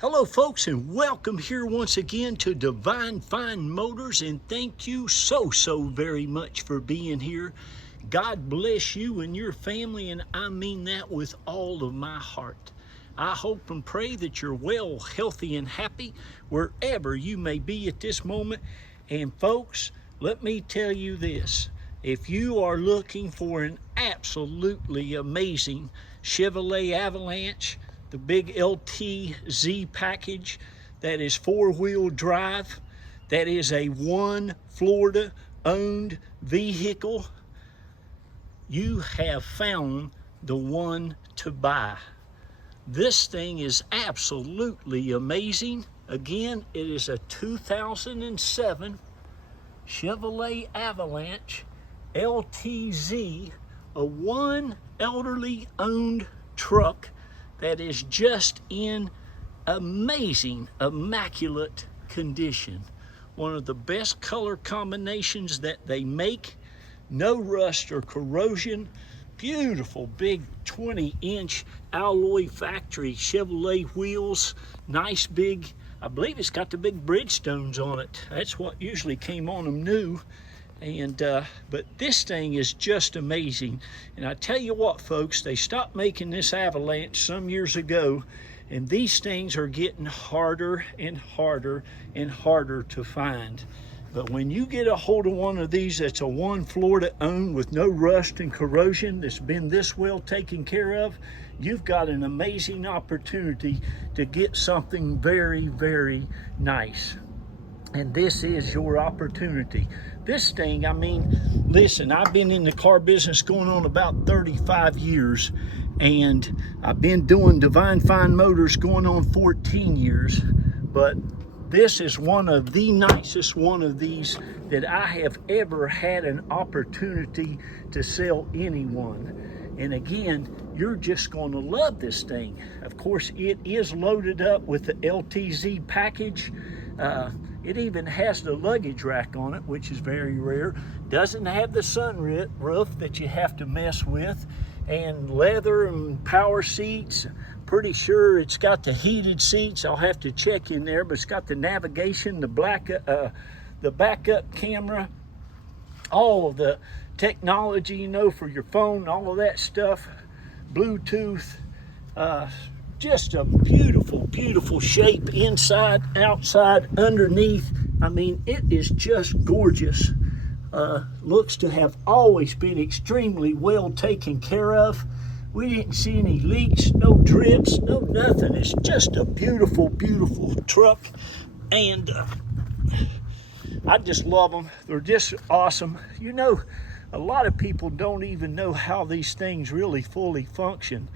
Hello folks, and welcome here once again to Divine Fine Motors, and thank you so very much for being here. God bless you and your family, and I mean that with all of my heart. I hope and pray that you're well, healthy, and happy wherever you may be at this moment. And folks, let me tell you this. If you are looking for an absolutely amazing Chevrolet Avalanche, the big LTZ package that is four-wheel drive, that is a one Florida owned vehicle, you have found the one to buy. This thing is absolutely amazing. Again, it is a 2007 Chevrolet Avalanche LTZ, a one elderly owned truck that is just in amazing, immaculate condition. One of the best color combinations that they make. No rust or corrosion. Beautiful big 20-inch alloy factory Chevrolet wheels. Nice big, I believe it's got the big Bridgestones on it. That's what usually came on them new. And but this thing is just amazing. And I tell you what, folks, they stopped making this Avalanche some years ago, and these things are getting harder and harder and harder to find. But when you get a hold of one of these that's a one Florida owned with no rust and corrosion, that's been this well taken care of, you've got an amazing opportunity to get something very nice. And this is your opportunity. This thing, I mean, listen, I've been in the car business going on about 35 years, and I've been doing Divine Fine Motors going on 14 years, but this is one of the nicest one of these that I have ever had an opportunity to sell anyone. And again, you're just going to love this thing. Of course, it is loaded up with the LTZ package. It even has the luggage rack on it, which is very rare. Doesn't have the sunroof that you have to mess with, and leather and power seats. Pretty sure it's got the heated seats. I'll have to check in there, but it's got the navigation, the backup camera, all of the technology, you know, for your phone, all of that stuff, Bluetooth. Just a beautiful shape inside, outside, underneath. I mean, it is just gorgeous. Looks to have always been extremely well taken care of. We didn't see any leaks, no drips, no nothing. It's just a beautiful truck. And I just love them. They're just awesome. You know, a lot of people don't even know how these things really fully function.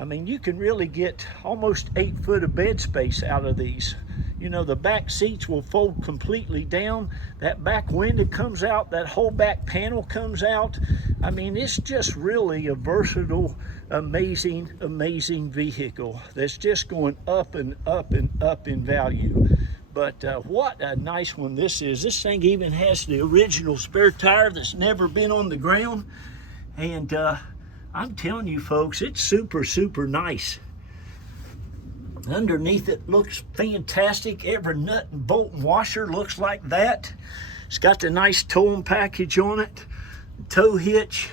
I mean, you can really get almost 8 foot of bed space out of these. You know, the back seats will fold completely down. That back window comes out. That whole back panel comes out. I mean, it's just really a versatile, amazing vehicle that's just going up and up in value. But what a nice one this is. This thing even has the original spare tire that's never been on the ground. And I'm telling you folks, it's super nice. Underneath it looks fantastic. Every nut and bolt and washer looks like that. It's got the nice towing package on it, tow hitch,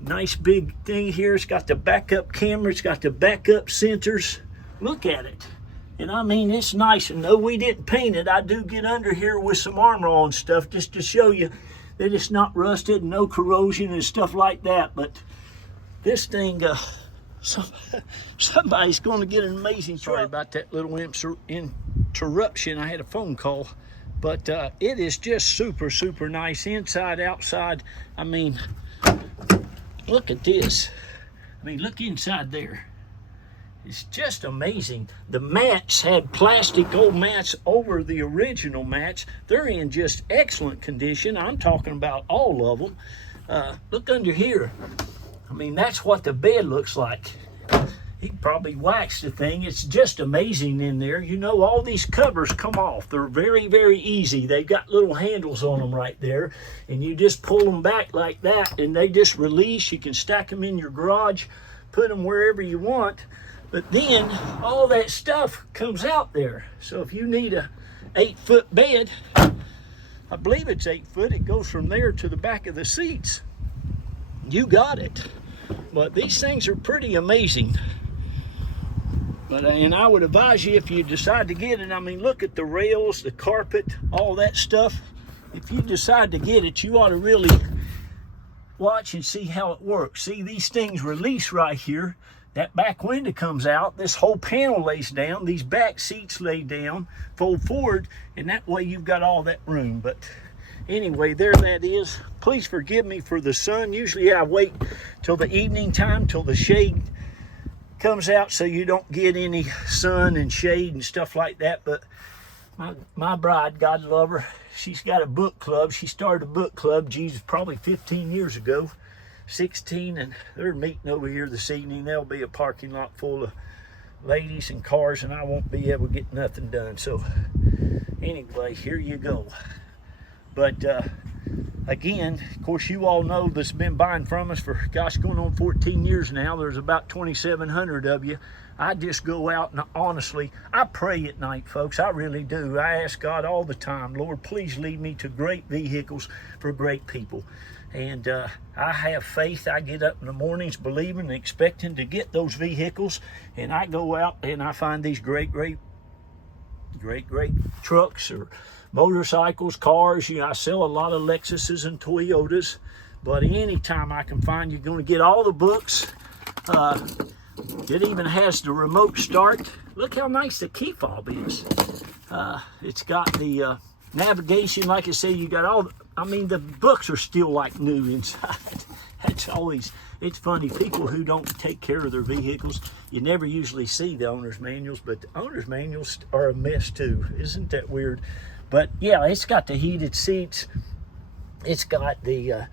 nice big thing here. It's got the backup camera, it's got the backup sensors. Look at it. And I mean, it's nice. And though we didn't paint it, I do get under here with some armor on stuff just to show you that it's not rusted and no corrosion and stuff like that. But this thing, somebody's going to get an amazing truck. Sorry about that little interruption. I had a phone call. But it is just super nice inside, outside. I mean, look at this. I mean, look inside there. It's just amazing. The mats had plastic old mats over the original mats. They're in just excellent condition. I'm talking about all of them. Look under here. I mean, that's what the bed looks like. He probably waxed the thing. It's just amazing in there. You know, all these covers come off. They're very easy. They've got little handles on them right there, and you just pull them back like that, and they just release. You can stack them in your garage, put them wherever you want. But then all that stuff comes out there. So if you need a 8-foot bed, I believe it's 8 foot, it goes from there to the back of the seats. You got it. But these things are pretty amazing. And I would advise you, if you decide to get it, I mean, look at the rails, the carpet, all that stuff. If you decide to get it, you ought to really watch and see how it works. See, these things release right here. That back window comes out. This whole panel lays down. These back seats lay down, fold forward, and that way you've got all that room. But anyway, there that is. Please forgive me for the sun. Usually I wait till the evening time, till the shade comes out, so you don't get any sun and shade and stuff like that. But my bride, God love her, she's got a book club. She started a book club, Jesus, probably 15 years ago, 16, and they're meeting over here this evening. There'll be a parking lot full of ladies and cars, and I won't be able to get nothing done. So anyway, here you go. But again, of course, you all know that's been buying from us for, gosh, going on 14 years now. There's about 2,700 of you. I just go out and honestly, I pray at night, folks. I really do. I ask God all the time, Lord, please lead me to great vehicles for great people. And I have faith. I get up in the mornings believing and expecting to get those vehicles. And I go out and I find these great trucks or motorcycles, cars. You know, I sell a lot of Lexuses and Toyotas. But anytime I can find, you're going to get all the books. It even has the remote start. Look how nice the key fob is. It's got the navigation. Like I say, you got all, I mean, the books are still like new inside. That's always, it's funny, people who don't take care of their vehicles, you never usually see the owner's manuals, but the owner's manuals are a mess too. Isn't that weird? But yeah, it's got the heated seats. It's got the,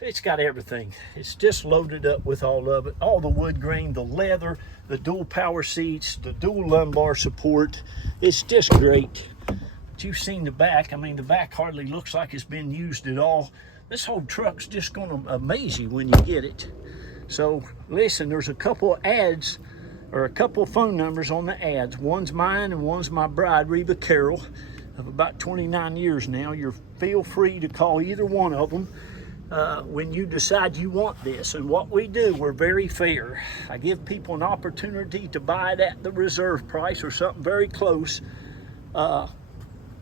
it's got everything. It's just loaded up with all of it. All the wood grain, the leather, the dual power seats, the dual lumbar support. It's just great. But you've seen the back. I mean, the back hardly looks like it's been used at all. This whole truck's just going to amaze you when you get it. So listen, there's a couple of ads, or a couple of phone numbers on the ads. One's mine and one's my bride, Reba Carroll, of about 29 years now. You're feel free to call either one of them when you decide you want this. And what we do, we're very fair. I give people an opportunity to buy it at the reserve price or something very close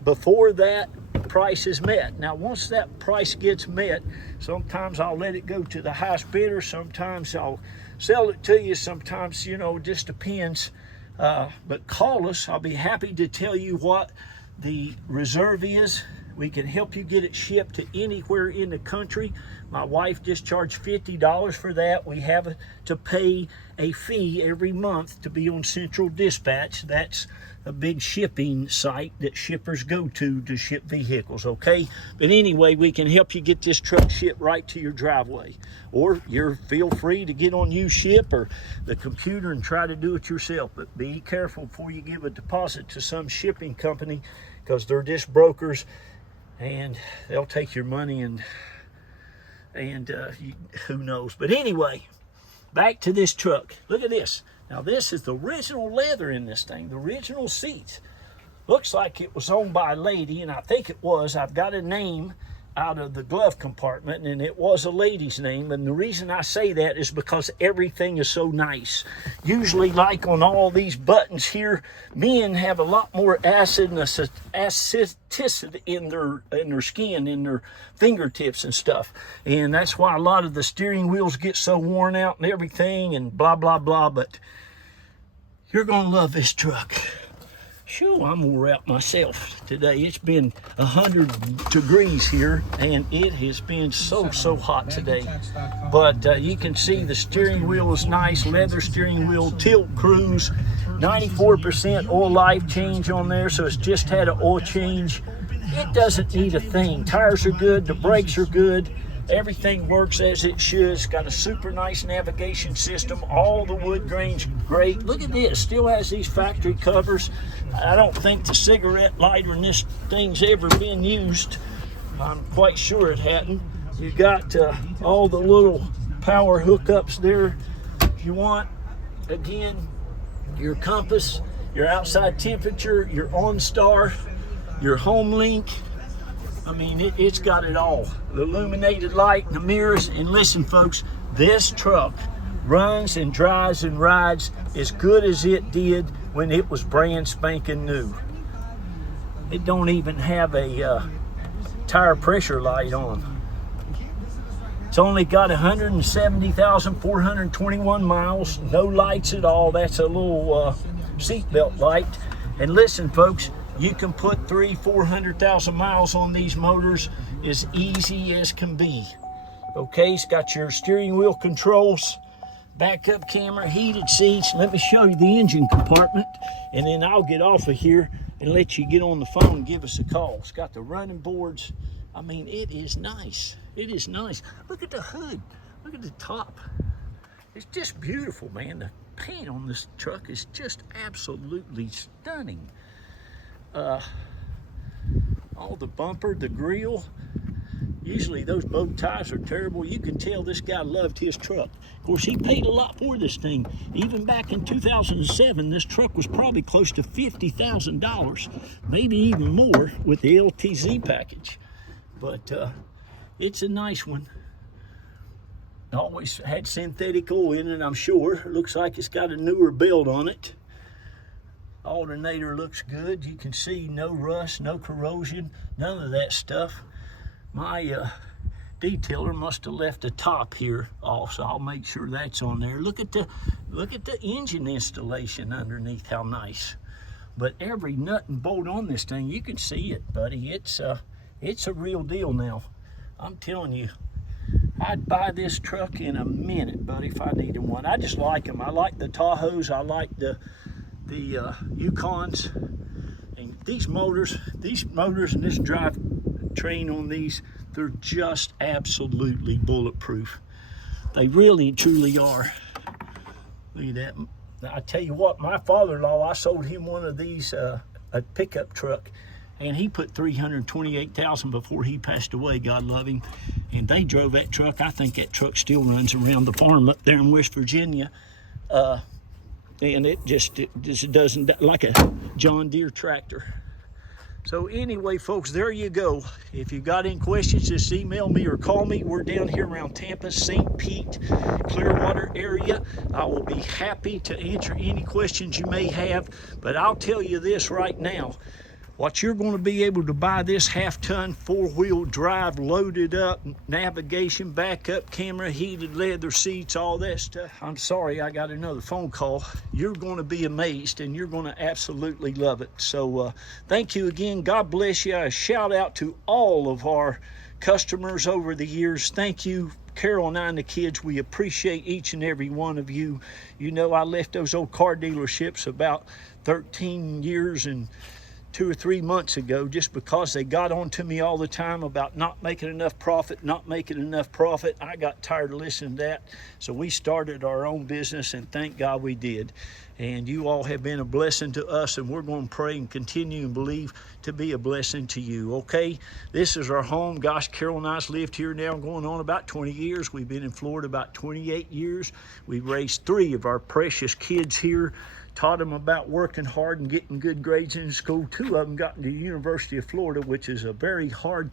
before that price is met. Now, once that price gets met, sometimes I'll let it go to the highest bidder. Sometimes I'll sell it to you. Sometimes, you know, it just depends. But call us. I'll be happy to tell you what the reserve is. We can help you get it shipped to anywhere in the country. My wife just charged $50 for that. We have to pay a fee every month to be on Central Dispatch. That's a big shipping site that shippers go to ship vehicles, okay? But anyway, we can help you get this truck shipped right to your driveway. Or you're feel free to get on U-Ship or the computer and try to do it yourself. But be careful before you give a deposit to some shipping company, because they're just brokers and they'll take your money and who knows. But anyway, back to this truck. Look at this. Now, this is the original leather in this thing, the original seats. Looks like it was owned by a lady, and I think it was. I've got a name out of the glove compartment, and it was a lady's name. And the reason I say that is because everything is so nice. Usually, like on all these buttons here, men have a lot more acid and acidity in their skin, in their fingertips and stuff. And that's why a lot of the steering wheels get so worn out and everything and blah, blah, blah. But you're going to love this truck. Shoo, I'm wore out myself today. It's been 100 degrees here, and it has been so hot today. But you can see the steering wheel is nice, leather steering wheel, tilt cruise, 94% oil life change on there, so it's just had an oil change. It doesn't need a thing. Tires are good, the brakes are good. Everything works as it should. It's got a super nice navigation system. All the wood grain's great. Look at this. Still has these factory covers. I don't think the cigarette lighter in this thing's ever been used. I'm quite sure it hadn't. You got all the little power hookups there if you want. again, your compass, your outside temperature, your OnStar, your home link. I mean, it's got it all. The illuminated light and the mirrors. And listen, folks, this truck runs and drives and rides as good as it did when it was brand spanking new. It don't even have a tire pressure light on. It's only got 170,421 miles, no lights at all. That's a little seatbelt light. And listen, folks, you can put 300,000-400,000 miles on these motors as easy as can be. Okay, it's got your steering wheel controls, backup camera, heated seats. Let me show you the engine compartment, and then I'll get off of here and let you get on the phone and give us a call. It's got the running boards. I mean, it is nice. It is nice. Look at the hood. Look at the top. It's just beautiful, man. The paint on this truck is just absolutely stunning. All the bumper, the grill. Usually those bow ties are terrible. You can tell this guy loved his truck. Of course, he paid a lot for this thing. Even back in 2007, this truck was probably close to $50,000, maybe even more with the LTZ package. But it's a nice one. Always had synthetic oil in it, I'm sure. Looks like it's got a newer build on it. Alternator looks good. You can see no rust, no corrosion, none of that stuff. My detailer must have left the top here off, so I'll make sure that's on there. Look at the engine installation underneath, how nice. But every nut and bolt on this thing, you can see it, buddy. It's a real deal now. I'm telling you, I'd buy this truck in a minute, buddy, if I needed one. I just like them. I like the Tahoes. I like the Yukons. And these motors and this drive train on these, they're just absolutely bulletproof. They really truly are. Look at that. Now, I tell you what, my father-in-law, I sold him one of these, a pickup truck, and he put 328,000 before he passed away, God love him. And they drove that truck. I think that truck still runs around the farm up there in West Virginia. And it just doesn't, like a John Deere tractor. So anyway, folks, there you go. If you got any questions, just email me or call me. We're down here around Tampa, St. Pete, Clearwater area. I will be happy to answer any questions you may have. But I'll tell you this right now. What you're going to be able to buy this half-ton, four-wheel drive, loaded up, navigation, backup camera, heated leather seats, all that stuff. I'm sorry, I got another phone call. You're going to be amazed, and you're going to absolutely love it. So thank you again. God bless you. A shout out to all of our customers over the years. Thank you, Carol and I and the kids. We appreciate each and every one of you. You know, I left those old car dealerships about 13 years and 2 or 3 months ago, just because they got on to me all the time about not making enough profit. I got tired of listening to that, so we started our own business, and thank God we did. And you all have been a blessing to us, and we're going to pray and continue and believe to be a blessing to you, okay? This is our home. Gosh, Carol and I's lived here now going on about 20 years. We've been in Florida about 28 years. We've raised 3 of our precious kids here, taught them about working hard and getting good grades in school. 2 of them got into the University of Florida, which is a very hard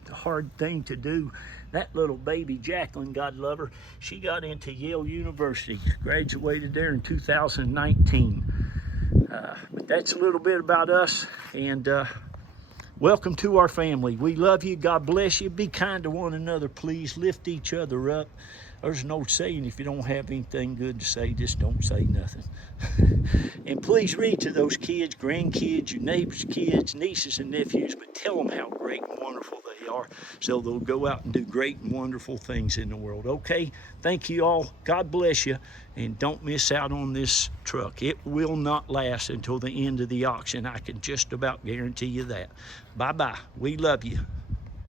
thing to do. That little baby, Jacqueline, God love her, she got into Yale University, graduated there in 2019. But that's a little bit about us, and welcome to our family. We love you. God bless you. Be kind to one another, please. Lift each other up. There's an old saying, if you don't have anything good to say, just don't say nothing. And please read to those kids, grandkids, your neighbors' kids, nieces and nephews, but tell them how great and wonderful they are, so they'll go out and do great and wonderful things in the world. Okay? Thank you all. God bless you. And don't miss out on this truck. It will not last until the end of the auction. I can just about guarantee you that. Bye-bye. We love you.